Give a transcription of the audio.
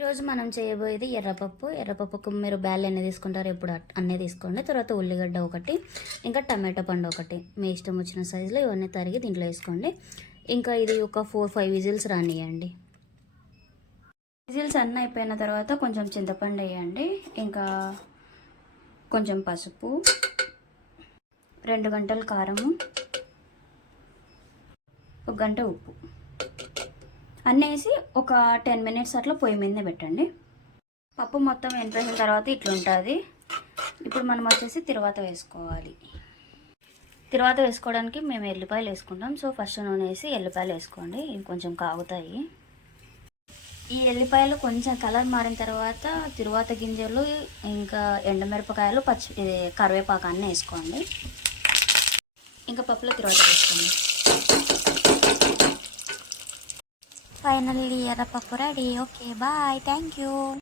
ఈరోజు మనం చేయబోయేది ఎర్రపప్పుకు మీరు బ్యాల్ ఎన్ని తీసుకుంటారో ఎప్పుడు అన్నీ తీసుకోండి. తర్వాత ఉల్లిగడ్డ ఒకటి, ఇంకా టమాటో పండు ఒకటి, మీ ఇష్టం వచ్చిన సైజులో ఇవన్నీ తరిగి దీంట్లో వేసుకోండి. ఇంకా ఇది ఒక 4-5 విజిల్స్ రానియండి. విజిల్స్ అన్నీ అయిపోయిన తర్వాత కొంచెం చింతపండు వేయండి. ఇంకా కొంచెం పసుపు, 2 గంటల కారము, 1 గంట ఉప్పు అన్నీ వేసి ఒక 10 మినిట్స్ అట్లా పొయ్యి మీదనే పెట్టండి. పప్పు మొత్తం ఎంపేసిన తర్వాత ఇట్లా ఉంటుంది. ఇప్పుడు మనం వచ్చేసి తిరువాత వేసుకోవాలి. తిరువాత వేసుకోవడానికి మేము ఎల్లిపాయలు వేసుకుంటాం. సో ఫస్ట్ నూనె వేసి ఎల్లిపాయలు వేసుకోండి. ఇవి కొంచెం కాగుతాయి. ఈ ఎల్లిపాయలు కొంచెం కలర్ మారిన తర్వాత తిరువాత గింజలు, ఇంకా ఎండుమిరపకాయలు, కరివేపాకు అన్నీ వేసుకోండి. ఇంకా పప్పులో తిరువాత వేసుకోండి. ఫైనల్లీ ఎర్రపప్పు ready. Okay bye, thank you.